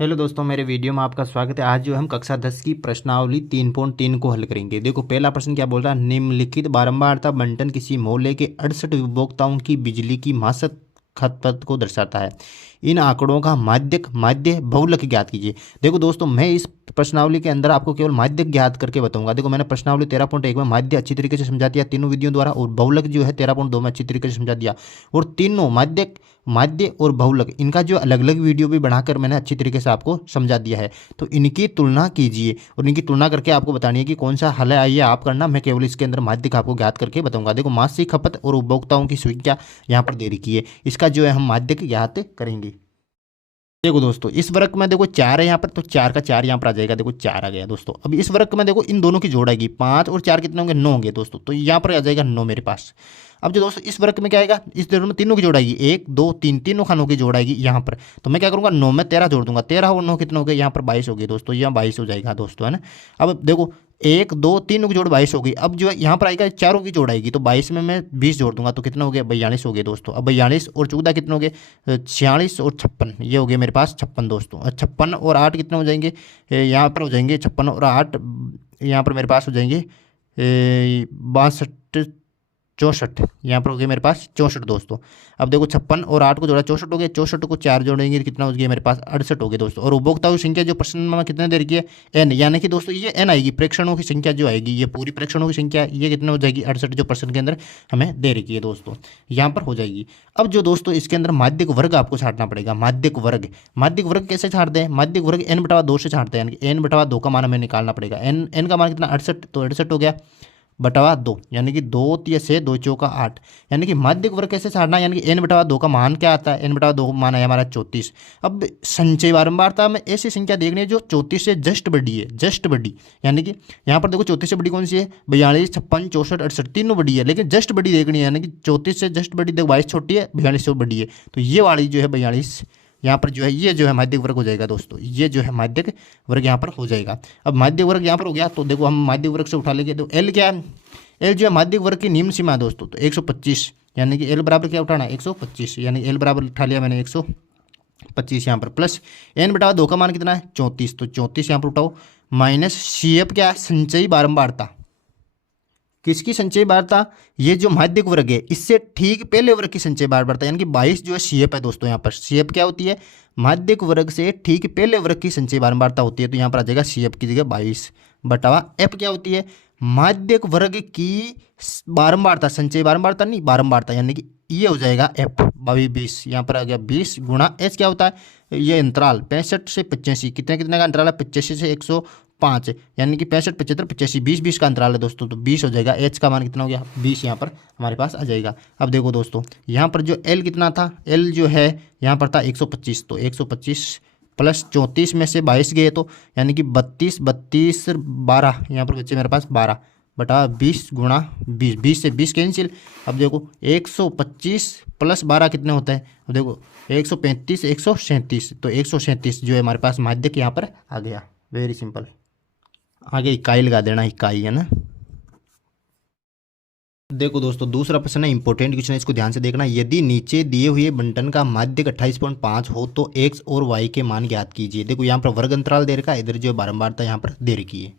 Hello दोस्तों, मेरे video में आपका स्वागत है। आज जो हम कक्षा 10 की प्रश्नावली 3.3 को हल करेंगे। देखो, पहला प्रश्न क्या बोल रहा है। निम्नलिखित बारंबारता बंटन किसी मोहल्ले के 68 उपभोक्ताओं की बिजली की मासिक खपत को दर्शाता है। इन आंकड़ों का माध्य बहुलक ज्ञात कीजिए। देखो दोस्तों, मैं इस प्रश्नावली के अंदर आपको केवल माध्य ज्ञात करके बताऊंगा। देखो, मैंने प्रश्नावली 13.1 में माध्य अच्छी तरीके से समझा दिया तीनों विधियों द्वारा, और बहुलक जो है 13.2 में अच्छी तरीके से समझा दिया। और तीनों माध्य और बहुलक, इनका जो अलग अलग वीडियो भी बनाकर मैंने अच्छी तरीके से आपको समझा दिया है। तो इनकी तुलना कीजिए और इनकी तुलना करके आपको बतानी है कि कौन सा हल है। आइए आप करना, मैं केवल इसके अंदर माध्य का आपको ज्ञात करके बताऊंगा। देखो, मासिक खपत और उपभोक्ताओं की संख्या यहाँ पर दे रखी है, इसका जो है हम माध्य ज्ञात करेंगे। देखो दोस्तों, इस वर्ग में देखो 4 है यहाँ पर, तो 4 का 4 यहाँ पर आ जाएगा। देखो 4 आ गया दोस्तों। अब इस वर्ग में देखो इन दोनों की जोड़ आएगी, 5 और 4 कितने होंगे, 9 होंगे दोस्तों। तो यहाँ पर आ जाएगा 9 मेरे पास। अब जो दोस्तों इस वर्ग में क्या आएगा, इस दोनों में तीनों की जोड़ आएगी, 1 2 3, तीनों खानों की जोड़ आएगी यहाँ पर। तो मैं क्या करूँगा, 9 में 13 जोड़ दूंगा, 13 और 9 कितने हो गए, यहाँ पर 22 हो गए दोस्तों। यहाँ 22 हो जाएगा दोस्तों, है ना। अब देखो 1 2 3 की जोड़ 22 हो गई। अब जो है यहाँ पर आएगा चारों की जोड़ आएगी, तो 22 में मैं 20 जोड़ दूंगा, तो कितना हो गया, 42 हो गए दोस्तों। अब 42 और 14 कितने हो गए, 46 और 56, ये हो गए मेरे पास 56 दोस्तों। और 56 और 8 कितने हो जाएंगे, यहाँ पर हो जाएंगे 56 और 8, यहाँ पर मेरे पास हो जाएंगे 62 64, यहाँ पर हो गया मेरे पास 64 दोस्तों। अब देखो 56 और 8 को जोड़ा 64 हो गया, 64 को 4 जोड़ेंगे तो कितना हो गया मेरे पास 68 हो गए दोस्तों। और उपभोक्ताओं की संख्या जो प्रश्न में कितने दे रखी है, एन, यानी कि दोस्तों ये एन आएगी, प्रेक्षणों की संख्या जो आएगी, ये पूरी प्रेक्षणों की संख्या ये कितने हो जाएगी 68, जो प्रश्न के अंदर हमें दे रखी है दोस्तों, यहाँ पर हो जाएगी। अब जो दोस्तों इसके अंदर माध्यक वर्ग आपको छांटना पड़ेगा। माध्यक वर्ग कैसे छाटते हैं, माध्यक वर्ग n/2 से छाटते हैं, यानी कि n/2 का मान हमें निकालना पड़ेगा। एन का मान कितना 68, तो 68 हो गया बटावा 2, यानी कि 2 3 से 2 चौका 8, यानी कि माध्यक वर्ग कैसे छाड़ना है, यानी कि n/2 का मान क्या आता है, n/2 का मान है हमारा 34। अब संचय बारंबारता में ऐसी संख्या देखनी है जो 34 से जस्ट बड़ी है, जस्ट बड़ी, यानी कि यहाँ पर देखो 34 से बड़ी कौन सी है, 42 56 64 68, तीनों बड़ी है, लेकिन जस्ट बड़ी देखनी है, यानी कि 34 से जस्ट बड़ी, देखो 22 छोटी है, 42 से बड़ी है, तो ये वाली जो है 42, यहाँ पर जो है ये जो है माध्यक वर्ग हो जाएगा दोस्तों, ये जो है माध्यक वर्ग यहाँ पर हो जाएगा। अब माध्यक वर्ग यहाँ पर हो गया, तो देखो हम माध्यक वर्ग से उठा लेंगे, तो एल क्या है, एल जो है माध्यक वर्ग की निम्न सीमा है दोस्तों, तो 125, यानी कि एल बराबर क्या उठाना है 125, यानी एल बराबर उठा लिया मैंने 125 यहाँ पर, प्लस n/2 का मान कितना है 34, तो 34 यहाँ पर उठाओ, माइनस सी एफ क्या है, संचयी बारंबारता। किसकी संचयी बारंबारता, ये जो माध्यक वर्ग है इससे ठीक पहले वर्ग की संचयी बारंबारता, यानी कि 22 जो है सीएफ है दोस्तों। यहाँ पर सीएफ क्या होती है, माध्यक वर्ग से ठीक पहले वर्ग की संचयी बारंबारता होती है, तो यहाँ पर आ जाएगा सीएफ की जगह 22 बटावा एफ क्या होती है, माध्यक वर्ग की बारंबारता, संचयी बारंबारता नहीं बारंबारता, यानी कि ये हो जाएगा एफ 20, यहाँ पर आ गया 20 गुणा एच क्या होता है, ये अंतराल 65 से 85, कितने कितने का अंतराल है, 85 से 105, यानी कि 65 75 85 20 20 का अंतराल है दोस्तों, तो 20 हो जाएगा। एच का मान कितना हो गया 20, यहाँ पर हमारे पास आ जाएगा। अब देखो दोस्तों यहाँ पर जो एल कितना था, एल जो है यहाँ पर था 125, तो 125 प्लस 34 में से 22 गए, तो यानी कि 32 32 12, यहाँ पर बच्चे मेरे पास 12 बटा 20 गुणा 20, 20 से 20 कैंसिल। अब देखो 125 प्लस 12 कितने होते हैं, अब देखो 135 137, तो 137 जो है हमारे पास माध्यक यहाँ पर आ गया। वेरी सिंपल, आगे इकाई लगा देना, इकाई है ना। देखो दोस्तों दूसरा प्रश्न है, इंपॉर्टेंट क्वेश्चन है, इसको ध्यान से देखना। यदि नीचे दिए हुए बंटन का माध्यक 28.5 हो तो x और y के मान ज्ञात कीजिए। देखो यहाँ पर वर्ग अंतराल दे रखा है, इधर जो बारंबारता यहाँ पर दे रखी है।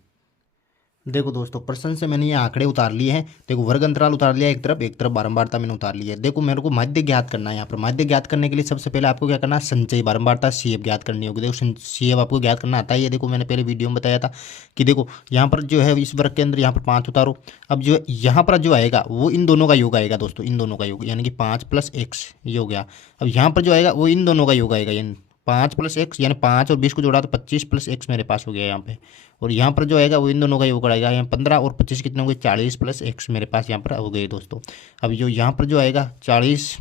देखो दोस्तों प्रश्न से मैंने ये आंकड़े उतार लिए हैं। देखो वर्ग अंतराल उतार लिया एक तरफ बारंबारता मैंने उतार लिया है। देखो मेरे को माध्य ज्ञात करना है। यहाँ पर माध्य ज्ञात करने के लिए सबसे पहले आपको क्या करना है, संचयी बारंबारता सीएफ ज्ञात करनी होगी। देखो सीएफ आपको ज्ञात करना आता ही है। देखो मैंने पहले वीडियो में बताया था कि देखो यहाँ पर जो है इस वर्ग के अंदर यहाँ पर 5 उतारो। अब जो यहाँ पर जो आएगा वो इन दोनों का योग आएगा दोस्तों, इन दोनों का योग, यानी कि 5 + x ये हो गया। अब यहाँ पर जो आएगा वो इन दोनों का योग आएगा, यानी 5 + x, यानी 5 और 20 को जोड़ा तो 25 + x मेरे पास हो गया यहाँ पे। और यहाँ पर जो आएगा वो इन दोनों का योग आएगा, यहाँ 15 और 25 कितने हो गए 40 + x मेरे पास यहाँ पर हो गए दोस्तों। अब जो यहाँ पर जो आएगा 40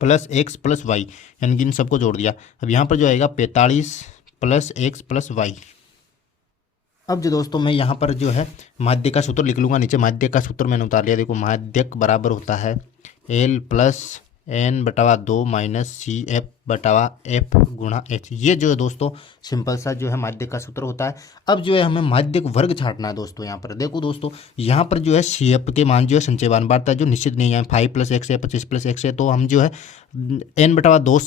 + x + y, यानी कि इन सबको जोड़ दिया। अब यहाँ पर जो आएगा 45 + x + y। अब जो दोस्तों मैं यहाँ पर जो है माध्य का सूत्र लिख लूँगा, नीचे माध्य का सूत्र मैंने उतार लिया। देखो माध्यक बराबर होता है L + n/2 - CF बटावा एफ गुणा एच। ये जो है दोस्तों सिंपल सा जो है माध्यक का सूत्र होता है। अब जो है हमें माध्यक वर्ग छाटना है दोस्तों। यहाँ पर देखो दोस्तों, यहाँ पर जो है सी एफ के मान जो है संचय बारंबारता जो निश्चित नहीं है, 5 + x है 25 + x है, तो हम जो है n/2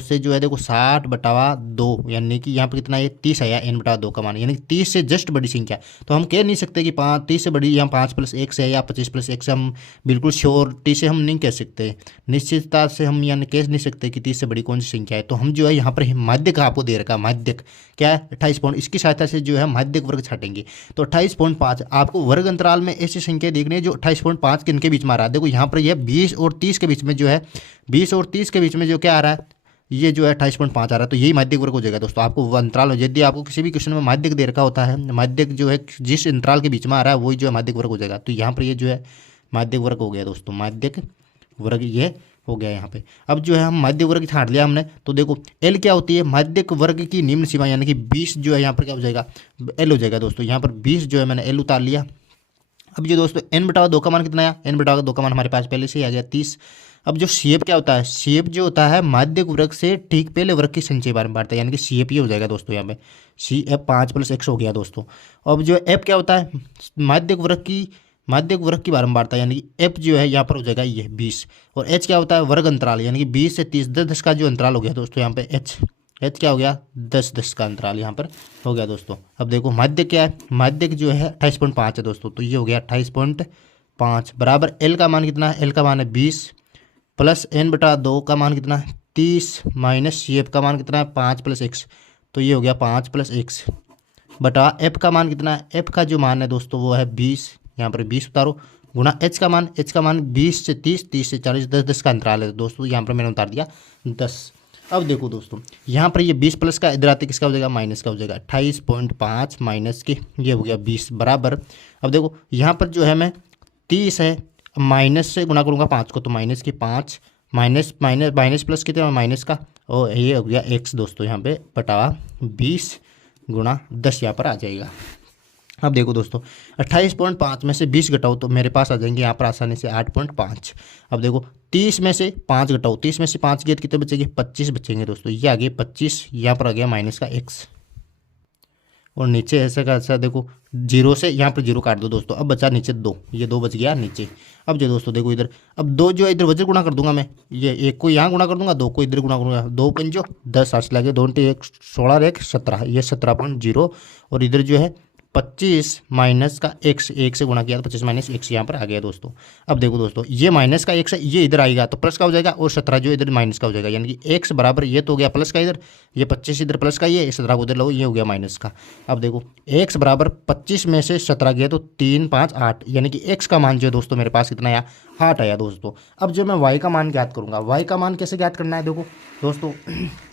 से जो है देखो 60/2 यानी कि यहाँ पर कितना है 30 आया n/2 का मान, यानी कि 30 से जस्ट बड़ी संख्या। तो हम कह नहीं सकते कि 30 से बड़ी या 5 + x है या 25 + x, हम बिल्कुल श्योरिटी से हम नहीं कह सकते, निश्चितता से हम यानी कह नहीं सकते कि 30 से बड़ी कौन सी संख्या है। तो हम जो है यहाँ पर माध्यक आपको दे रखा है, माध्यक क्या है 28 पॉइंट, इसकी सहायता से जो है माध्यक वर्ग छाटेंगे। तो 28.5 आपको वर्ग अंतराल में ऐसी संख्या देखनी है जो 28.5 किन के बीच में आ रहा है। देखो यहाँ पर यह 20 और 30 के बीच में जो है, 20 और 30 के बीच में जो क्या आ रहा है, ये जो है 28.5 आ रहा है। तो यही माध्यक वर्ग हो जाएगा दोस्तों। आपको वो अंतराल, यदि आपको किसी भी क्वेश्चन में माध्यक दे रखा होता है, माध्यक जो है जिस अंतराल के बीच में आ रहा है वही जो है माध्यक वर्ग हो जाएगा। तो यहाँ पर ये जो है माध्यक वर्ग हो गया दोस्तों, माध्यक वर्ग ये हो गया यहाँ पे। अब जो है हम माध्यक वर्ग छाट लिया हमने, तो देखो एल क्या होती है, माध्यक वर्ग की निम्न सीमा, यानी कि 20 जो है यहाँ पर क्या हो जाएगा, एल हो जाएगा दोस्तों। यहाँ पर 20 जो है मैंने एल उतार लिया। अब जो दोस्तों n/2 का मान कितना आया, n/2 का मान हमारे पास पहले से ही आ गया 30। अब जो सीएफ क्या होता है, सीएफ जो होता है माध्यक वर्ग से ठीक पहले वर्ग की संचय बारंबारता, यानी कि सीएफ ये हो जाएगा दोस्तों। यहाँ पे सीएफ 5 + x हो गया दोस्तों। अब जो एफ क्या होता है, माध्यक वर्ग की बारंबारता, यानी कि एफ जो है यहाँ पर हो जाएगा ये 20। और एच क्या होता है, वर्ग अंतराल, यानी कि 20 से 30 10 का जो अंतराल हो गया दोस्तों। यहाँ पे एच क्या हो गया, 10 का अंतराल यहाँ पर हो गया दोस्तों। अब देखो माध्यक क्या है, माध्यक जो है 28.5 है दोस्तों। तो ये हो गया 28.5 बराबर एल का मान कितना है, एल का मान है 20 प्लस n/2 का मान कितना है 30 माइनस सी एफ का मान कितना है 5 + x। तो ये हो गया 5 + x बटा एफ का मान कितना है, एफ का जो मान है दोस्तों वो है 20, यहाँ पर 20 उतारो, गुणा एच का मान 20 से 30 30 से 40 10 का अंतराल है दोस्तों। यहाँ पर मैंने उतार दिया 10। अब देखो दोस्तों यहाँ पर ये 20 प्लस का इधर आते किसका हो जाएगा, माइनस का हो जाएगा। 28.5 माइनस के ये हो गया 20 बराबर। अब देखो यहाँ पर जो है मैं 30 है, माइनस से गुणा करूँगा 5 को, तो माइनस की 5 माइनस प्लस कितने माइनस का, और ये हो गया x दोस्तों यहाँ पे बटावा 20 गुणा 10 यहाँ पर आ जाएगा। अब देखो दोस्तों 28.5 में से 20 घटाओ तो मेरे पास आ जाएंगे यहाँ पर आसानी से 8.5। अब देखो 30 में से 5 घटाओ, 30 में से 5 गए तो कितने बचेंगे, 25 बचेंगे दोस्तों। ये आ गए 25, यहाँ पर आ गया माइनस का x, और नीचे ऐसा का ऐसा देखो 0 से यहाँ पर 0 काट दो दोस्तों। अब बचा नीचे 2, ये 2 बच गया नीचे। अब जो दोस्तों देखो इधर, अब 2 जो है इधर वजह गुणा कर दूंगा मैं, ये 1 को यहाँ गुणा कर दूंगा, 2 को इधर गुणा करूँगा, 2 पंजो 10 8 लगे, 2 1 16 और 1 17, ये 17.0, और इधर जो है 25 माइनस का x, 1 से गुणा किया तो 25 माइनस x यहाँ पर आ गया दोस्तों। अब देखो दोस्तों ये माइनस का x है, ये इधर आएगा तो प्लस का हो जाएगा, और 17 जो इधर माइनस का हो जाएगा, यानी कि x बराबर ये तो हो गया प्लस का इधर, ये 25 इधर प्लस का, ये 17 को उधर लो, ये हो गया माइनस का। अब देखो x बराबर 25 में से 17 गया तो 3 5 8, यानी कि x का मान जो है दोस्तों मेरे पास कितना आया, 8 आया दोस्तों। अब जो मैं y का मान ज्ञात करूँगा, y का मान कैसे ज्ञात करना है देखो दोस्तों।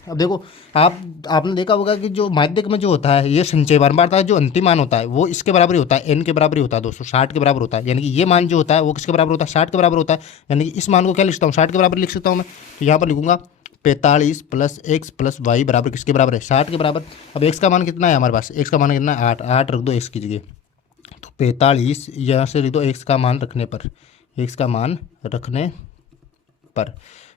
अब देखो आपने देखा होगा कि जो माध्यक में जो होता है ये संचय बारंबारता है, जो अंतिम मान होता है वो इसके बराबर ही होता है, n के बराबर ही होता है दोस्तों, 60 के बराबर होता है। यानी कि ये मान जो होता है वो किसके बराबर होता है, 60 के बराबर होता है। यानी कि इस मान को क्या लिख सकता हूँ, 60 के बराबर लिख सकता हूँ मैं। तो यहाँ पर लिखूंगा 45 + x + y बराबर किसके बराबर है, 60 के बराबर। अब x का मान कितना है हमारे पास, x का मान कितना है 8, 8 रख दो x की जगह, तो 45 यहाँ से लिख दो x का मान रखने पर, x का मान रखने पर,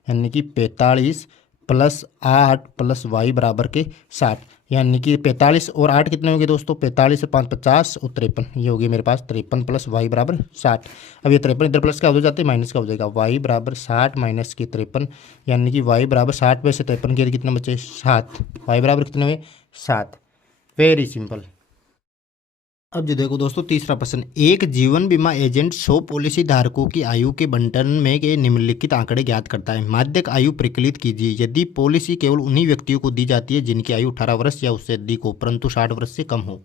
यानी कि 45 + 8 + y बराबर के 60, यानी कि 45 और 8 कितने होंगे दोस्तों, 45 और 5 50 और 53, ये हो गया मेरे पास 53 + y बराबर 60। अब ये 53 इधर प्लस का हो जाते हैं माइनस का हो जाएगा, y बराबर 60 माइनस की 53, यानी कि y बराबर 60 में से 53 के कितने बचे 7, y बराबर कितने हुए 7। Very simple. अब जो देखो दोस्तों तीसरा प्रश्न, एक जीवन बीमा एजेंट 100 पॉलिसी धारकों की आयु के बंटन में के निम्नलिखित आंकड़े ज्ञात करता है। माध्यक आयु प्रकलित कीजिए यदि पॉलिसी केवल उन्हीं व्यक्तियों को दी जाती है जिनकी आयु 18 वर्ष या उससे अधिक हो परंतु 60 वर्ष से कम हो।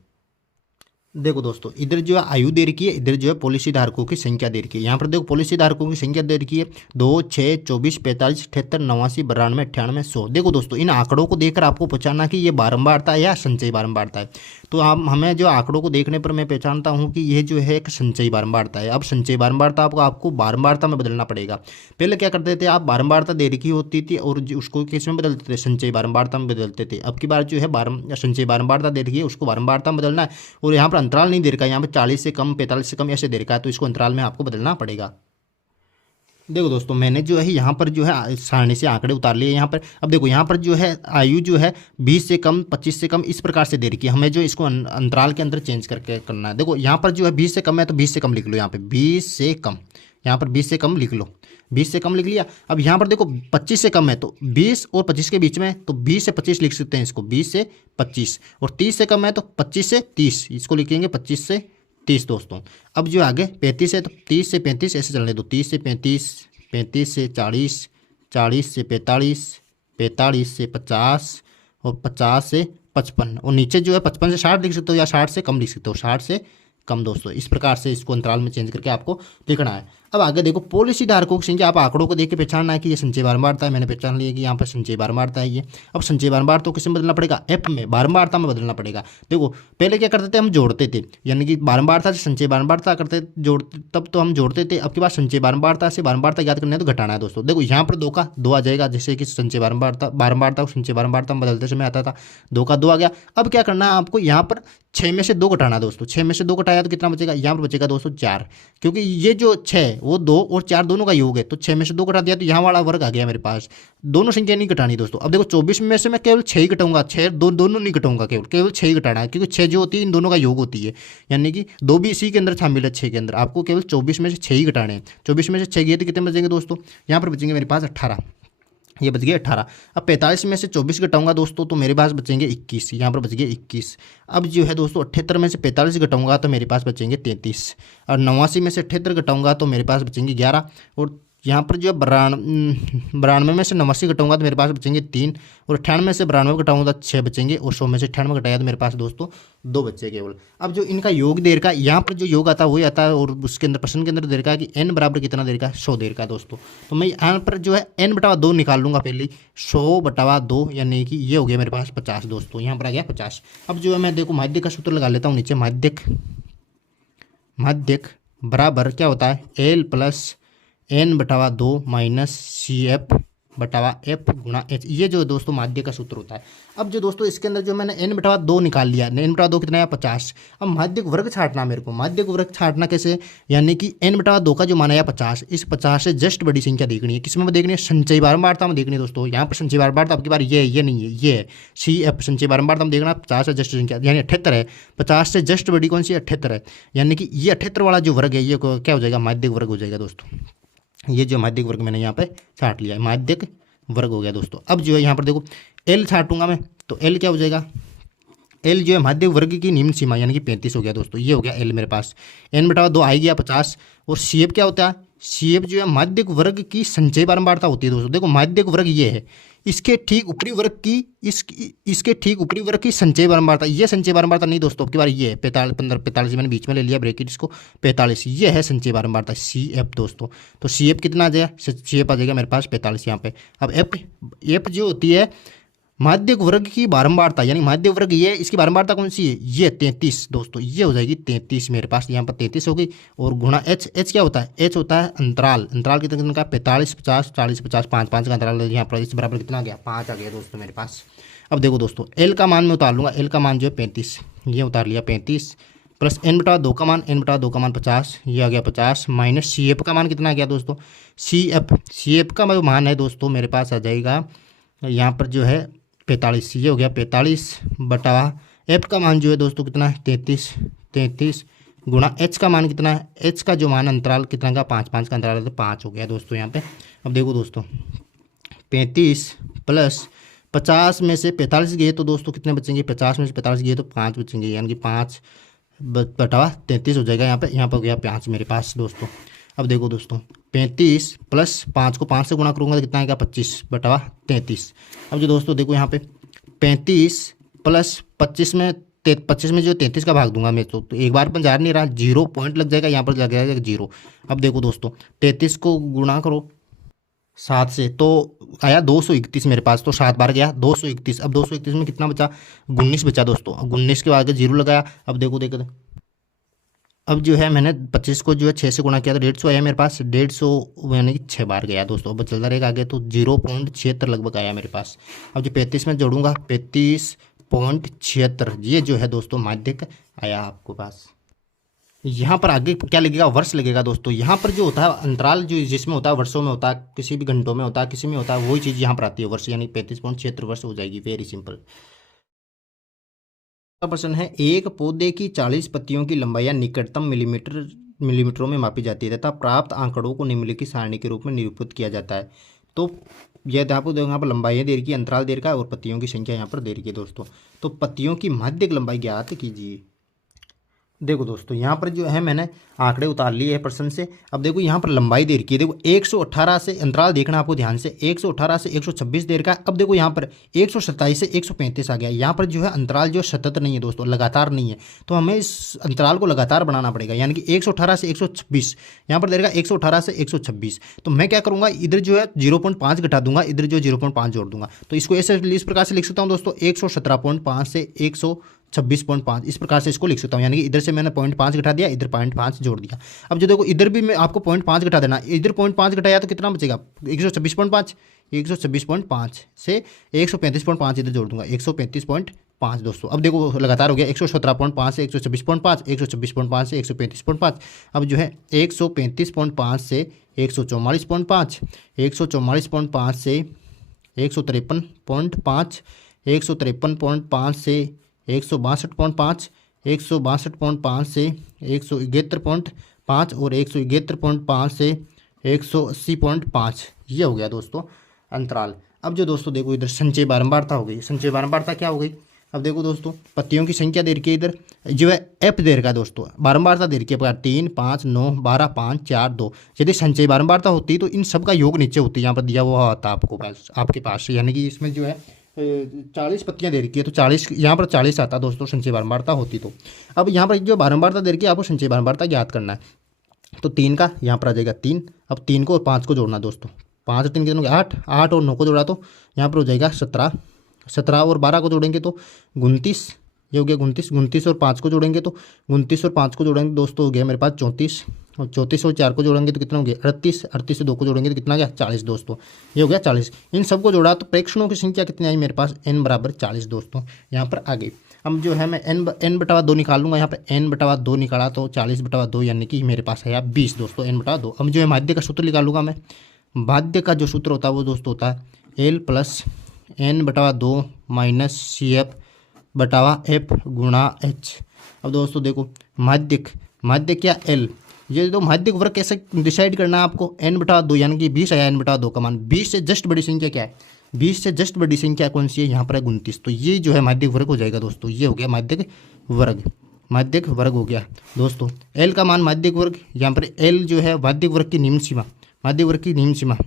देखो दोस्तों इधर जो है आयु दे रखी है, इधर जो है पॉलिसी धारकों की संख्या दे रखी है। यहाँ पर देखो पॉलिसी धारकों की संख्या दे रखी है 2 6 24 45 78 89 92 98 100। देखो दोस्तों इन आंकड़ों को देखकर आपको पहचानना कि ये बारंबारता है या संचयी बारंबारता है। तो हमें जो आंकड़ों को देखने पर मैं पहचानता हूँ कि यह जो है एक संचयी बारंबारता है। अब संचयी बारंबारता आपको बारंबारता में बदलना पड़ेगा। पहले क्या करते थे आप, बारंबारता दे रखी होती थी और उसको किस में बदलते थे, संचयी बारंबारता में बदलते थे। अब की बार जो है संचयी बारंबारता दे रखी है उसको बारंबारता में बदलना है, और यहाँ पर अंतराल नहीं दे रखा है, यहाँ पर 40 से कम 45 से कम ऐसे दे रखा है, तो इसको अंतराल में आपको बदलना पड़ेगा। देखो दोस्तों, मैंने जो है यहाँ पर जो है सारणी से आंकड़े उतार लिए यहाँ पर। अब देखो यहाँ पर जो है आयु जो है 20 से कम, 25 से कम, इस प्रकार से दे रखी है। हमें जो इसको अंतराल के अंदर चेंज करके करना है। देखो यहाँ पर जो है 20 से कम है तो 20 से कम लिख लो, यहाँ पे 20 से कम, यहाँ पर 20 से कम लिख लो, 20 से कम लिख लिया। अब यहाँ पर देखो 25 से कम है तो 20 और 25 के बीच में तो 20 से 25 लिख सकते हैं इसको, 20 से 25। और 30 से कम है तो 25 से 30, इसको लिखेंगे 25 से 30 दोस्तों। अब जो आगे 35 है तो 30 से 35 ऐसे चलने दो, 30 से 35, 35 से 40, 40 से 45, 45 से 50 और 50 से 55। और नीचे जो है 55 से 60 लिख सकते हो या 60 से कम लिख सकते हो, 60 से कम दोस्तों। इस प्रकार से इसको अंतराल में चेंज करके आपको लिखना है। अब आगे देखो, पॉलिसी धारकों की संख्या, आप आंकड़ों को देख के पहचानना है कि ये संचय बारंबारता है। मैंने पहचान लिया कि यहाँ पर संचय बारंबारता है ये। अब संचय बारंबारता तो किसमें बदलना पड़ेगा, एफ में, बारंबारता में बदलना पड़ेगा। देखो पहले क्या करते थे, हम जोड़ते थे, यानी कि बारंबारता से संचय बारंबारता करते जोड़ते, तब तो हम जोड़ते थे। अब के बाद संचय बारंबारता से बारंबारता याद करना है तो घटाना है दोस्तों। देखो यहाँ पर 2 का 2 आ जाएगा, जैसे कि संचय बारंबारता को संचय बारंबारता में बदलते समय आता था, 2 का 2 आ गया। अब क्या करना है आपको, यहाँ पर 6 में से 2 घटाना दोस्तों। 6 में से 2 घटाया तो कितना बचेगा, यहाँ पर बचेगा दोस्तों 4, क्योंकि ये जो 6 वो 2 और 4 दोनों का योग है। तो 6 में से 2 घटा दिया तो यहाँ वाला वर्ग आ गया मेरे पास। दोनों संख्या नहीं घटानी दोस्तों। अब देखो 24 में से मैं केवल 6 ही घटाऊंगा, 6 दोनों नहीं घटाऊंगा, केवल 6 ही घटाना है, क्योंकि 6 जो होती है इन दोनों का योग होती है, यानी कि 2 भी इसी के अंदर शामिल है। 6 के अंदर आपको केवल 24 में से 6 ही घटाने हैं। 24 में से 6 गए तो कितने बचेंगे दोस्तों, यहाँ पर बचेंगे मेरे पास 18, ये बच गए 18। अब 45 में से 24 घटाऊंगा दोस्तों तो मेरे पास बचेंगे 21, यहाँ पर बच गए 21। अब जो है दोस्तों 78 में से 45 घटाऊंगा तो मेरे पास बचेंगे 33, और 89 में से 78 घटाऊंगा तो मेरे पास बचेंगे 11, और यहाँ पर जो है 92 में से 89 घटाऊंगा तो मेरे पास बचेंगे 3, और 98 में से 92 घटाऊंगा तो 6 बचेंगे, और 100 में से 98 घटाया तो मेरे पास दोस्तों 2 बच्चे केवल। अब जो इनका योग दे रखा है, यहाँ पर जो योग आता है वही आता है, और उसके अंदर प्रश्न के अंदर दे रखा है कि n बराबर कितना दे रखा है, 100 दे रखा है दोस्तों। तो मैं यहाँ पर जो है n/2 निकाल लूंगा पहले, 100/2, यानी कि ये हो गया मेरे पास 50 दोस्तों, यहाँ पर आ गया 50। अब जो है मैं देखो माध्यक का सूत्र लगा लेता हूँ नीचे, माध्यक बराबर क्या होता है, l + n/2 - CF/F गुणा H, ये जो दोस्तों माध्य का सूत्र होता है। अब जो दोस्तों इसके अंदर जो मैंने n/2 निकाल लिया, n/2 कितना है 50। अब माध्यक वर्ग छाटना मेरे को, माध्यक वर्ग छाटना कैसे, यानी कि n/2 का जो मान है 50, इस 50 से जस्ट बड़ी संख्या देखनी है। किसमें देखनी है, संचय बारंबारता में देखनी है दोस्तों। यहाँ पर संचय बारंबारता आपकी बार ये नहीं है, ये है CF, संचय बारंबारता में देखना 50 से जस्ट संख्या, यानी 78 है। 50 से जस्ट बड़ी कौन सी, 78 है, यानी कि ये 78 वाला जो वर्ग है ये क्या हो जाएगा, माध्यक वर्ग हो जाएगा दोस्तों। ये जो माध्यक वर्ग मैंने यहाँ पे छाट लिया है, माध्यक वर्ग हो गया दोस्तों। अब जो है यहाँ पर देखो L छाटूंगा मैं, तो L क्या हो जाएगा, L जो है माध्यक वर्ग की निम्न सीमा, यानी कि 35 हो गया दोस्तों। ये हो गया L मेरे पास, n/2 आ गया 50। और CF क्या होता है, CF जो है माध्यक वर्ग की संचय बारंबारता होती है दोस्तों। देखो माध्यक वर्ग ये है, इसके ठीक ऊपरी वर्ग की इसके ठीक ऊपरी वर्ग की संचय बारंबारता, ये संचय बारंबारता नहीं दोस्तों, अब की बार ये है 45 मैंने बीच में ले लिया ब्रैकेट इसको, 45, ये है संचय बारंबारता CF दोस्तों। तो CF कितना आ जाएगा, CF आ जाएगा मेरे पास 45 यहाँ पे। अब F जो होती है माध्यक वर्ग की बारंबारता, यानी माध्यक वर्ग ये, इसकी बारंबारता कौन सी है, ये 33 दोस्तों, ये हो जाएगी 33 मेरे पास, यहाँ पर 33 हो गई। और गुणा H क्या होता है, H होता है अंतराल कितना का 45 50 40 50, 5 का अंतराल, यहाँ पर इस बराबर कितना आ गया, 5 आ गया दोस्तों मेरे पास। अब देखो दोस्तों L का मान मैं उतार लूँगा, L का मान जो है 35, ये उतार लिया 35, प्लस n/2 का मान 50, ये आ गया 50, माइनस CF का मान कितना आ गया दोस्तों, CF का जो मान है दोस्तों मेरे पास आ जाएगा यहाँ पर जो है 45, ये हो गया 45 F का मान जो है दोस्तों कितना है 33 गुणा H का मान कितना है, H का जो मान अंतराल कितना का 5 का अंतराल है, तो 5 हो गया दोस्तों यहाँ पे। अब देखो दोस्तों 35 + 50 में से 45 गए तो दोस्तों कितने बचेंगे, 50 में से 45 गए तो 5 बचेंगे, यानी कि 5/33 हो जाएगा यहाँ पे हो गया 5 मेरे पास दोस्तों। अब देखो दोस्तों 35 + 5 को 5 से गुणा करूँगा तो कितना आएगा 25/33। अब जो दोस्तों देखो यहाँ पे 35 + 25 में जो 33 का भाग दूंगा मैं तो एक बार पर जा नहीं रहा, 0 पॉइंट लग जाएगा, यहाँ पर लग जाएगा 0। अब देखो दोस्तों 33 को गुणा करो 7 से तो आया 231 मेरे पास, तो 7 बार गया 231। अब 231 में कितना बचा, 19 बचा दोस्तों। अब 19 के आगे 0 लगाया। अब देखो अब जो है मैंने 25 को जो है 6 से गुणा किया तो 150 आया मेरे पास, 150 यानी कि 6 बार गया दोस्तों। अब चलता रहेगा आगे तो 0.76 लगभग आया मेरे पास। अब जो 35 में जोड़ूंगा 35.76, ये जो है दोस्तों माध्यक आया आपको पास। यहाँ पर आगे क्या लगेगा, वर्ष लगेगा दोस्तों। यहाँ पर जो होता है अंतराल जो जिसमें होता है वर्षों में होता है, किसी भी घंटों में होता है, किसी में होता है, वही चीज़ यहाँ पर आती है वर्ष, यानी 35.76 वर्ष हो जाएगी। Very simple. प्रश्न है, एक पौधे की 40 पत्तियों की लंबाई निकटतम मिलीमीटरों में मापी जाती है तथा प्राप्त आंकड़ों को निम्नलिखित सारणी के रूप में निरूपित किया जाता है। तो यह आपको यहाँ पर लंबाई दे रखी है, अंतराल दे रखा है और पत्तियों की संख्या यहाँ पर दे रखी है दोस्तों। तो पत्तियों की माध्यिक लंबाई ज्ञात कीजिए। देखो दोस्तों, यहाँ पर जो है मैंने आंकड़े उतार लिए हैं प्रश्न से। अब देखो यहाँ पर लंबाई दे रखी है, देखो 118 से, अंतराल देखना आपको ध्यान से, 118 से 126 दे रखा है। अब देखो यहाँ पर 127 से 135 आ गया। यहाँ पर जो है अंतराल जो सतत नहीं है दोस्तों, लगातार नहीं है, तो हमें इस अंतराल को लगातार बनाना पड़ेगा। यानी कि 118 से 126, यहाँ पर दे रखा 118 से 126। तो मैं क्या करूँगा, इधर जो है 0.5 घटा दूंगा, इधर जो 0.5 जोड़ दूंगा। तो इसको ऐसे इस प्रकार से लिख सकता हूँ दोस्तों, 117.5 से 126.5, इस प्रकार से इसको लिख सकता हूँ। यानी कि इधर से मैंने 0.5 घटा दिया, इधर 0.5 जोड़ दिया। अब जो देखो इधर भी मैं आपको 0.5 घटा देना, इधर 0.5 घटाया तो कितना बचेगा, 126.5, 126.5 से 135.5 इधर जोड़ दूंगा, 135.5 दोस्तों। अब देखो लगातार हो गया, 117.5 से 126.5, 126.5 से 135.5। अब जो है 135.5 से 144.5, 144.5 से 153.5, 153.5 से 162.5, 162.5 से 171.5 और 171.5 से 180.5, ये हो गया दोस्तों अंतराल। अब जो दोस्तों देखो इधर संचय बारंबारता हो गई। संचय बारंबारता क्या हो गई, अब देखो दोस्तों पत्तियों की संख्या दे रखी है, इधर जो है एफ दे रखा है दोस्तों, बारंबारता दे रखी है 3, 5, 9, 12, 5, 4, 2। यदि संचय बारंबारता होती तो इन सब का योग नीचे होती, यहाँ पर दिया हुआ होता आपको पास, आपके पास। यानी कि इसमें जो है 40 पत्तियां दे रखी है, तो 40 यहाँ पर 40 आता दोस्तों संचय बारंबारता होती तो। अब यहाँ पर जो बारंबारता दे रखी है, आपको संचय बारंबारता ज्ञात करना है। तो 3 का यहाँ पर आ जाएगा 3। अब 3 को और 5 को जोड़ना दोस्तों, 5 और 3 कितने हो गए 8, 8 और 9 को जोड़ा तो यहाँ पर हो जाएगा 17, 17 और 12 को जोड़ेंगे तो 29, ये हो गया 29, 29 और 5 को जोड़ेंगे तो 29 और 5 को जोड़ेंगे दोस्तों हो गया मेरे पास 34, और 34 और 4 को जोड़ेंगे तो कितना हो गया 38, 38 से 2 को जोड़ेंगे तो कितना गया 40 दोस्तों, ये हो गया 40। इन सबको जोड़ा तो प्रेक्षणों की संख्या कितनी आई मेरे पास, n बराबर 40 दोस्तों। यहाँ पर आ गई। अब जो है मैं n बटा 2 निकाल लूँगा, यहाँ पर n बटा 2 निकाला तो 40 बटा 2 यानी कि मेरे पास आया 20 दोस्तों, n बटा 2। अब जो है माध्य का सूत्र निकालूंगा मैं। माध्य का जो सूत्र होता है वो दोस्तों होता है L प्लस n बटा 2 माइनस CF बटावा F गुणा H। अब दोस्तों देखो माध्य क्या L, ये तो माध्यिक वर्ग कैसे डिसाइड करना है आपको, n बटा 2 यानी कि 20 आया, n बटा 2 का मान। 20 से जस्ट बड़ी संख्या क्या है, 20 से जस्ट बड़ी संख्या कौन सी है, यहाँ पर है 29। तो ये जो है माध्यिक वर्ग हो जाएगा दोस्तों, ये हो गया माध्यिक वर्ग, माध्यिक वर्ग हो गया दोस्तों। l का मान माध्यिक वर्ग, यहाँ पर l जो है माध्यिक वर्ग की निम्न सीमा, माध्यिक वर्ग की निम्न सीमा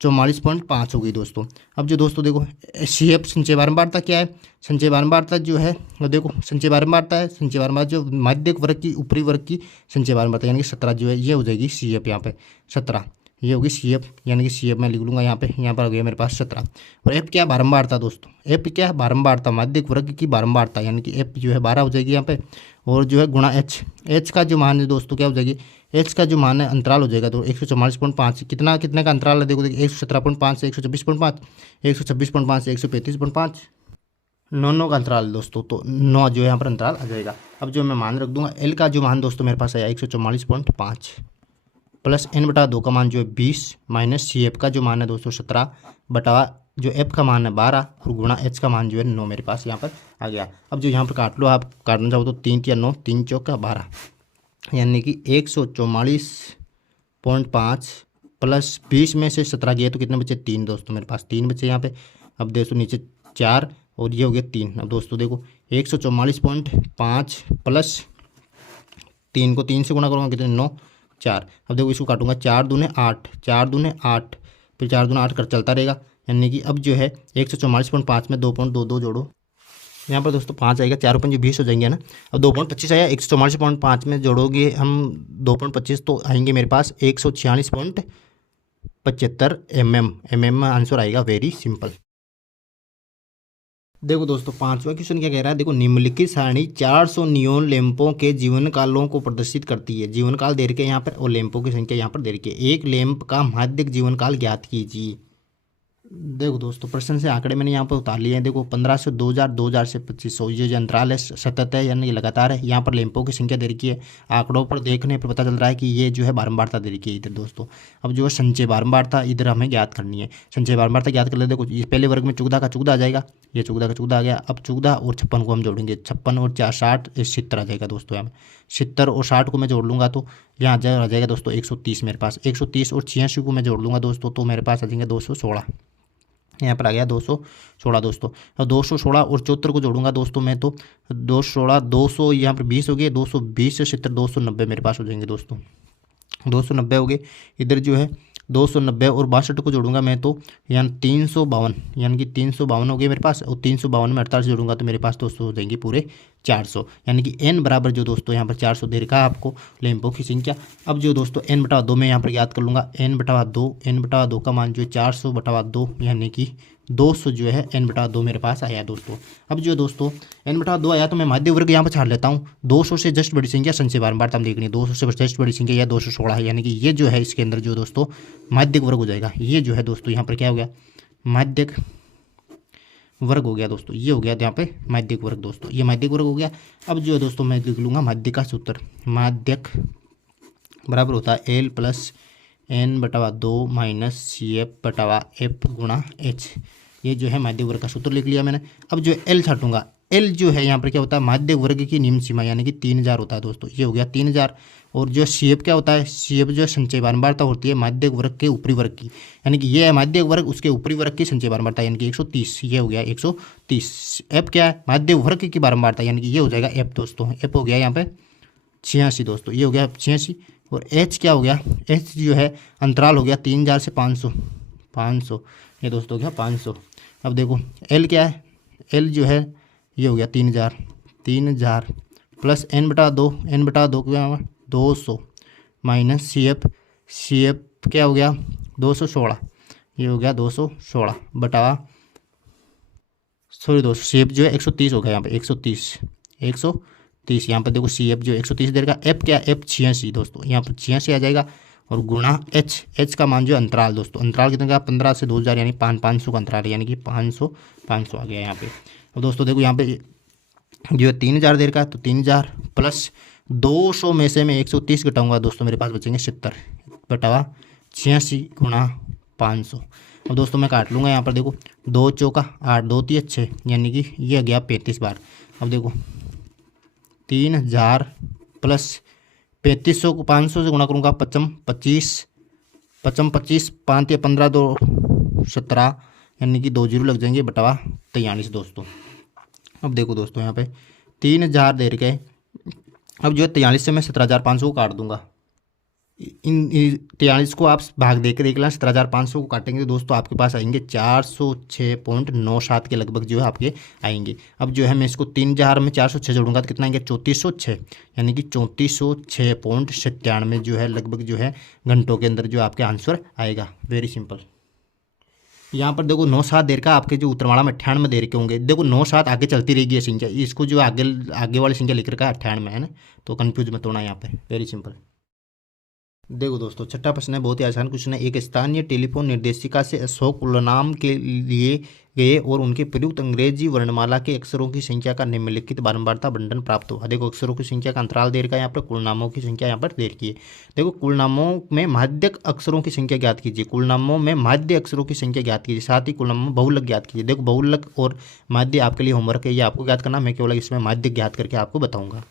144.5 हो गई दोस्तों। अब जो दोस्तों देखो CF संचय बारंबारता क्या है, संचय बारंबारता जो है देखो संचय बारंबारता है, संचय बारंबारता जो माध्यिक वर्ग की ऊपरी वर्ग की संचय बारंबारता यानी कि 17 जो है ये हो जाएगी CF, यहाँ पे 17 ये होगी CF, यानी कि CF मैं लिख लूँगा यहाँ पर आ गया मेरे पास 17। और F क्या बारंबारता दोस्तों, F क्या है बारंबारता, माध्यिक वर्ग की बारंबारता यानी कि F जो है 12 हो जाएगी यहाँ पे, और जो है गुणा H का जो मान है दोस्तों क्या हो जाएगी, H का जो मान है अंतराल हो जाएगा तो 144.5, कितने का अंतराल है देखो 117.5 से 126.5, 126.5 से 135.5, 9 का अंतराल दोस्तों, तो 9 जो है यहाँ पर अंतराल आ जाएगा। अब जो मैं मान रख दूंगा, L का जो मान दोस्तों मेरे पास आया 144.5 प्लस n बटा 2 का मान जो है 20 माइनस CF का जो मान है दोस्तों 17 बटा जो F का मान है 12 और गुणा H का मान जो है 9 मेरे पास यहाँ पर आ गया। अब जो यहाँ पर काट लो, आप काटना चाहो तो 3 या 9, 3 चौका 12 यानी कि 144.5 प्लस 20 में से 17 गया तो कितने बचे 3 दोस्तों, मेरे पास 3 बचे यहाँ पे। अब दोस्तों नीचे 4 और ये हो गया 3। अब दोस्तों देखो 144.5 प्लस 3 को 3 से गुणा करूँगा कितने 9, 4। अब देखो इसको काटूंगा 4 दूने 8, 4 दूने 8, फिर 4 दूने 8 कर चलता रहेगा। यानी कि अब जो है 144.5 में 2.22 जोड़ो, यहाँ पर दोस्तों 5 आएगा, 4 पंजे 20 हो जाएंगे ना। अब 2.25 आया, 144.5 में जोड़ोगे हम 2.25 तो आएंगे मेरे पास 146.75 mm में आंसर आएगा। Very simple. देखो दोस्तों 5वां क्वेश्चन क्या कह रहा है, देखो निम्नलिखित सारणी 400 नियोन लैंपों के जीवन कालों को प्रदर्शित करती है। जीवन काल दे रखे यहाँ पर और लैंपों की संख्या यहाँ पर दे रखी है। एक लैंप का माध्यिक जीवन काल ज्ञात कीजिए। देखो दोस्तों, प्रश्न से आंकड़े मैंने यहाँ पर उतार लिए हैं। देखो 15 से 2000, 2000 से 2500, ये जो अंतराल है सतत है यानी लगातार है। यहाँ पर लैंपों की संख्या दे रखी है। आंकड़ों पर देखने पर पता चल रहा है कि ये जो है बारंबारता दे रखी है इधर दोस्तों। अब जो है संचय बारंबारता इधर हमें ज्ञात करनी है। संचय बारंबारता ज्ञात कर लेते। देखो ये पहले वर्ग में चौदह का चौदह आ जाएगा, ये चौदह का चौदह आ गया। अब 14 और 56 को हम जोड़ेंगे, 56 और 4 60, 70 आ जाएगा दोस्तों। यहाँ 70 और 60 को मैं जोड़ लूँगा तो यहाँ आ जाएगा दोस्तों 130 मेरे पास। 130 और 86 को मैं जोड़ लूँगा दोस्तों तो मेरे पास आ जाएंगे 216। यहाँ पर आ गया 216 दोस्तों। और 216 और 74 को जोड़ूंगा दोस्तों मैं तो 216, 200 यहाँ पर 20 हो गए, 220 से 70, 290 मेरे पास हो जाएंगे दोस्तों। 290 हो गए। इधर जो है 290 और 62 को जोड़ूंगा मैं तो यानी 352, यानी कि 352 हो गए मेरे पास। और 352 में 48 जोड़ूंगा तो मेरे पास दोस्तों हो जाएंगे पूरे 400। यानी कि n बराबर जो दोस्तों यहाँ पर 400 दे रखा है आपको लैंपों की संख्या। अब जो दोस्तों n/2 में यहाँ पर याद कर लूँगा, n/2 का मान जो है 400/2 यानी कि 200 जो है n/2 मेरे पास आया दोस्तों। अब जो दोस्तों n/2 आया तो मैं माध्य वर्ग यहाँ पर छाड़ लेता हूँ। 200 से जस्ट बड़ी संख्या संचय बारंबारता हम देखनी है। 200 से जस्ट बड़ी संख्या या 216 है, यानी कि ये जो है इसके अंदर जो दोस्तों माध्यक वर्ग हो जाएगा। ये जो है दोस्तों यहाँ पर क्या हो गया, माध्यक वर्ग हो गया दोस्तों। ये हो गया यहाँ पे माध्यक वर्ग दोस्तों, ये माध्यक वर्ग हो गया। अब जो है दोस्तों मैं लिख लूँगा माध्यक का सूत्र। माध्यक बराबर होता है L plus n/2 minus CF/F गुणा H। ये जो है माध्यक वर्ग का सूत्र लिख लिया मैंने। अब जो L छाटूंगा, L जो है यहाँ पर क्या होता है, माध्यक वर्ग की निम्न सीमा यानी कि 3000 होता है दोस्तों। ये हो गया 3000। और जो CF क्या होता है, CF जो संचय बारंबारता होती है माध्यक वर्ग के ऊपरी वर्ग की, यानी कि ये है माध्यक वर्ग, उसके ऊपरी वर्ग की संचय बारंबारता यानी कि 130। ये हो गया 130। F क्या है, माध्यक वर्ग की बारंबारता यानी कि ये हो जाएगा F दोस्तों। F हो गया यहाँ पे 86 दोस्तों, ये हो गया 86। और H क्या हो गया, H जो है अंतराल हो गया 3000 से 500, ये दोस्तों हो गया 500। अब देखो L क्या है, L जो है ये हो गया 3000 प्लस n/2 क्या हुआ 200 माइनस CF क्या हो गया 216, ये हो गया 216 बटा सॉरी दोस्तों CF जो है 130 हो गया यहाँ पे 130 यहाँ पर देखो CF जो 130 दे रखा। F क्या, F 86 दोस्तों, यहाँ पर 86 आ जाएगा। और गुणा H का मान जो है अंतराल दोस्तों, अंतराल कितना का 15 से 2000 यानी 500 का अंतराल, यानी कि 500 आ गया यहाँ पे। अब दोस्तों देखो यहाँ पे जो है 3000 दे रखा है तो 3000 प्लस 200 में से मैं 130 घटाऊंगा दोस्तों, मेरे पास बचेंगे 70 बटा 86 गुणा 500। अब दोस्तों मैं काट लूँगा यहाँ पर। देखो 2 चौका 8, 2 3 6, यानी कि ये गया 35 बार। अब देखो 3000 प्लस 3500 को 500 से गुणा करूँगा 25 5 15 2 17, यानी कि 2 जीरो लग जाएंगे बटा 43 दोस्तों। अब देखो दोस्तों यहाँ पे 3000 दे रखे। अब जो है 43 से मैं 17500 को काट दूंगा। इन 43 को आप भाग देकर देख लें, 17500 को काटेंगे तो दोस्तों आपके पास आएंगे 406.97 के लगभग जो है आपके आएंगे। अब जो है मैं इसको 3000 में 406 जोड़ूंगा तो कितना आएंगे 3406, यानी कि 3406.97 जो है लगभग जो है घंटों के अंदर जो आपके आंसर आएगा। Very simple. यहाँ पर देखो 9-7 देर का आपके जो उत्तरमाला में 98 देर के होंगे। देखो 9-7 आगे चलती रहेगी ये संख्या, इसको जो आगे वाली संख्या लिख रखा है 98 है ना, तो कंफ्यूज मत होना यहाँ पे। Very simple. देखो दोस्तों छठा प्रश्न है, बहुत ही आसान क्वेश्चन है। एक स्थानीय टेलीफोन निर्देशिका से अशोक कुलनाम के लिए गए और उनके प्रयुक्त अंग्रेजी वर्णमाला के अक्षरों की संख्या का निम्नलिखित बारंबारता बंटन प्राप्त हुआ। देखो अक्षरों की संख्या का अंतराल दे रखा है यहाँ पर, कुलनामों की संख्या यहाँ पर दे रखी है। देखो कुलनामों में माध्यक अक्षरों की संख्या ज्ञात कीजिए, कुलनामों में माध्य अक्षरों की संख्या ज्ञात कीजिए, साथ ही कुलनामों में बहुलक ज्ञात कीजिए। देखो बहुलक और माध्य आपके लिए होमवर्क है, ये आपको ज्ञात करना। मैं केवल इसमें माध्य ज्ञात करके आपको बताऊंगा।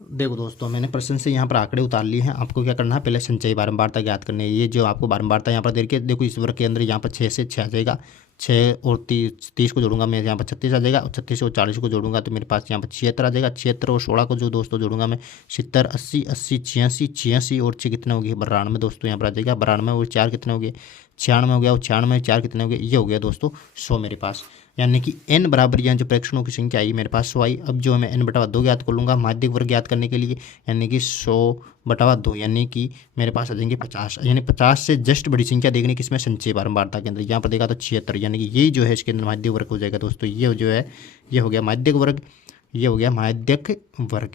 देखो दोस्तों मैंने प्रश्न से यहाँ पर आंकड़े उतार लिए हैं। आपको क्या करना है, पहले संचयी बारंबारता ज्ञात करनी है। ये जो आपको बारंबारता यहाँ पर दे के, देखो इस वर्ग के अंदर यहाँ पर 6 से 6 आ जाएगा, 6 और 30 को जोड़ूंगा मैं यहाँ पर 36 आ जाएगा, और 36 और 40 को जोड़ूंगा तो मेरे पास यहाँ पर 76 आ जाएगा। 76 और 16 को जो दोस्तों जोड़ूंगा मैं 70 80 80 86 और 6 कितने हो गए 92 दोस्तों यहाँ पर आ जाएगा। 92 और 4 कितने हो गए 96 हो गया, और 96 4 कितने हो गए, ये हो गया दोस्तों 100 मेरे पास। यानी कि n बराबर यहाँ जो प्रेक्षणों की संख्या आई मेरे पास 100 आई। अब जो मैं n/2 ज्ञात कर लूँगा माध्यक वर्ग ज्ञात करने के लिए, यानी कि 100/2, यानी कि मेरे पास आ जाएंगे 50। यानी 50 से जस्ट बड़ी संख्या देखने की इसमें संचय बारंबारता के अंदर यहाँ पर देखा तो 76, यानी कि ये जो है इसके अंदर माध्यक वर्ग हो जाएगा दोस्तों। ये जो है ये हो गया माध्यक वर्ग, ये हो गया माध्यक वर्ग।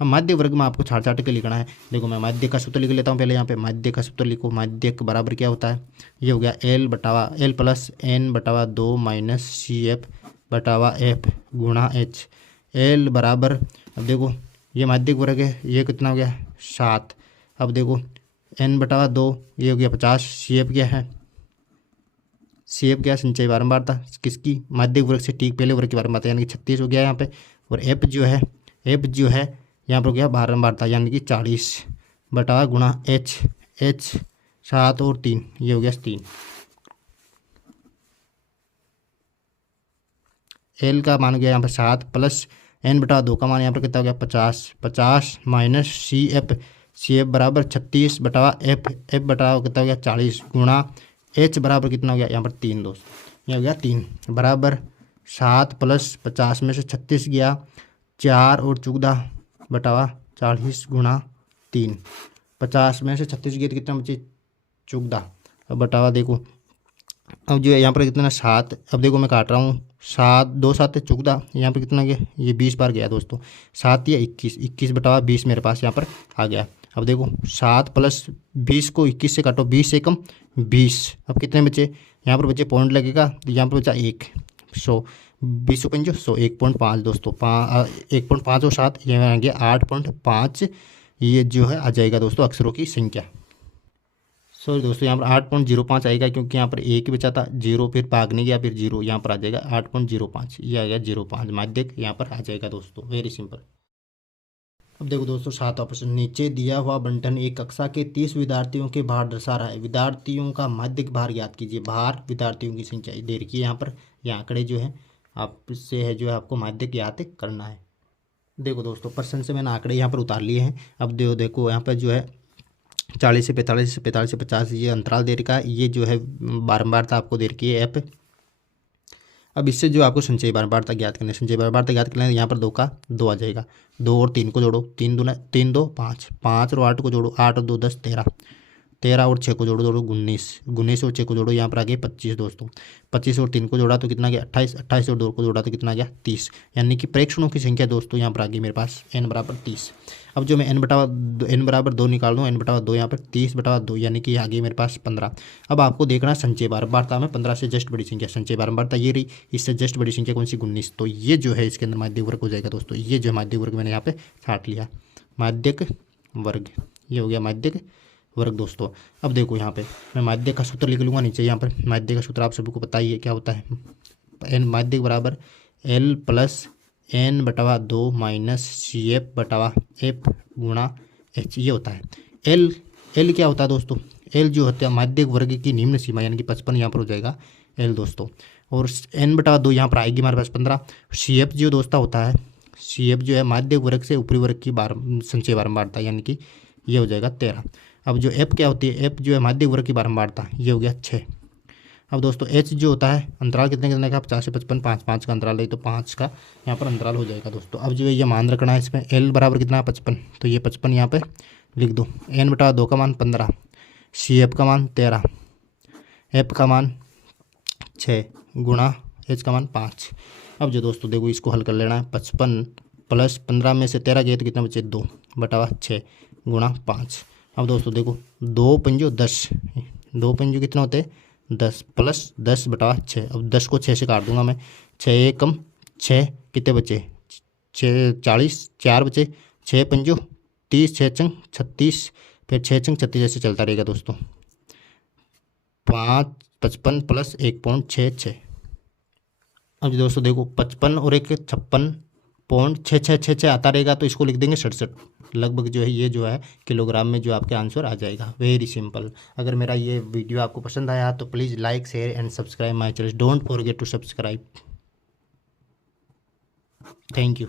अब माध्य वर्ग में आपको छाट छाट के लिखना है। देखो मैं माध्य का सूत्र लिख लेता हूँ पहले। यहाँ पे माध्य का सूत्र लिखो। माध्य बराबर क्या होता है, ये हो गया L plus N/2 minus CF बटावा F गुणा H। L बराबर, अब देखो ये माध्यिक वर्ग है, ये कितना हो गया 7। अब देखो N/2 ये हो गया 50। CF क्या है, CF क्या संचयी बारंबारता किसकी, माध्यिक वर्ग से ठीक पहले वर्ग की बारंबारता यानी कि 36 हो गया यहाँ पे। और F जो है यहाँ पर हो गया बारंबारता यानी कि 40 बटा गुणा H 7 और 3 ये हो गया 3। L का मान हो गया यहाँ पर 7 प्लस N/2 का मान यहाँ पर कितना हो गया 50 माइनस CF बराबर 36 बटा F बटा कितना हो गया 40 गुणा H बराबर कितना हो गया यहाँ पर 3 दोस्त, ये हो गया 3 बराबर 7 प्लस 50 में से 36 गया 4 और 14 बटावा 40 गुणा 3। 50 में से 36 गया तो कितना बचे 14। अब बटावा देखो, अब जो है यहाँ पर कितना 7। अब देखो मैं काट रहा हूँ 7 2 7 14, यहाँ पर कितना गया ये 20 बार गया दोस्तों। 7 या 21 बटावा 20 मेरे पास यहाँ पर आ गया। अब देखो 7 प्लस 20 को 21 से काटो, 20 से कम 20। अब कितने बचे यहाँ पर बचे पॉइंट लगेगा तो यहाँ पर बचा 1। 20 पंजो 100 1.5 दोस्तों 1.5 और 7 ये आ गया 8.5। ये जो है आ जाएगा दोस्तों अक्षरों की संख्या। सॉरी दोस्तों यहाँ पर 8.05 आएगा क्योंकि यहाँ पर एक ही बचा था, 0 फिर भाग नहीं गया, फिर 0 यहाँ पर आ जाएगा 8.05। ये आ गया 0.5 माध्यक यहाँ पर आ जाएगा दोस्तों, वेरी सिंपल। अब देखो दोस्तों 7वां प्रश्न, नीचे दिया हुआ बंटन एक कक्षा के 30 विद्यार्थियों के भार दर्शा रहा है। विद्यार्थियों का माध्यक भार ज्ञात कीजिए। भार विद्यार्थियों की संख्या दे रखी है यहाँ पर, ये आंकड़े जो है आपसे है जो है आपको माध्यक ज्ञात करना है। देखो दोस्तों प्रश्न से मैंने आंकड़े यहाँ पर उतार लिए हैं। अब देखो यहाँ पर जो है 40 से 45 से 50 ये अंतराल दे रखा है। ये जो है बारंबारता आपको दे रखी है F। अब इससे जो आपको संचयी बारंबारता ज्ञात करनी है, संचयी बारंबारता ज्ञात करना है, यहाँ पर 2 का 2 आ जाएगा। 2 और 3 को जोड़ो, 3 2 5, 5 और 8 को जोड़ो, 8 और 2 10 13 और 6 को जोड़ो 19 और 6 को जोड़ो यहाँ पर आ गए 25 दोस्तों। 25 और 3 को जोड़ा तो कितना गया 28 और 2 को जोड़ा तो कितना गया 30। यानी कि प्रेक्षणों की संख्या दोस्तों यहाँ पर आ गई मेरे पास n बराबर 30। अब जो मैं n बराबर 2 निकाल दूँ, n/2 यहाँ पर 30/2 यानी कि आ गई मेरे पास 15। अब आपको देखना संचयी बारंबारता में 15 से जस्ट बड़ी संख्या, संचयी बारंबारता ये रही, इससे जस्ट बड़ी संख्या कौन सी 19। तो ये जो है इसके अंदर माध्यक वर्ग हो जाएगा दोस्तों। ये जो माध्यक वर्ग मैंने यहाँ पे छाट लिया, माध्यक वर्ग ये हो गया माध्यक वर्ग दोस्तों। अब देखो यहाँ पे मैं माध्यक का सूत्र लिख लूँगा नीचे। यहाँ पर माध्यक का सूत्र आप सभी को पता ही है क्या होता है, n माध्यक बराबर L plus N/2 minus CF बटावा F गुणा H ये होता है। L क्या होता है दोस्तों, L जो होता है माध्यक वर्ग की निम्न सीमा यानी कि 55 यहाँ पर हो जाएगा L दोस्तों। और N/2 यहाँ पर आएगी हमारे पास 15। CF जो दोस्तों होता है, CF जो है माध्यक वर्ग से ऊपरी वर्ग की संचयी बारंबारता यानी कि ये हो जाएगा 13। अब जो F क्या होती है, F जो है माध्यक वर्ग की बारंबारता ये हो गया 6। अब दोस्तों H जो होता है अंतराल कितने का 50 से 55, 5 का अंतराल है तो 5 का यहाँ पर अंतराल हो जाएगा दोस्तों। अब जो है ये मान रखना है इसमें L बराबर कितना है 55, तो ये 55 यहाँ पे लिख दो। N/2 का मान 15, CF का मान 13, F का मान 6 गुणा H का मान 5। अब जो दोस्तों देखो इसको हल कर लेना है। 55 प्लस 15 में से 13 गए तो कितना बचे 2 बटा 6 गुणा 5। अब दोस्तों देखो 2 पंजो 10, 2 पंजो कितना होते हैं 10 प्लस 10 बटा 6। अब 10 को 6 से काट दूंगा मैं, 6 कम 6 कितने बचे 6 40, 4 बचे, 6 पंजो 30, 6 चंग 36, फिर 6 चंग 36 ऐसे चलता रहेगा दोस्तों। 5 55 प्लस 1.66। अब दोस्तों देखो 55 और 1 56.6666 आता रहेगा तो इसको लिख देंगे 67। लगभग जो है ये जो है किलोग्राम में जो आपके आंसर आ जाएगा। Very simple. अगर मेरा ये वीडियो आपको पसंद आया तो please like share and subscribe my channel. Don't forget to subscribe. Thank you.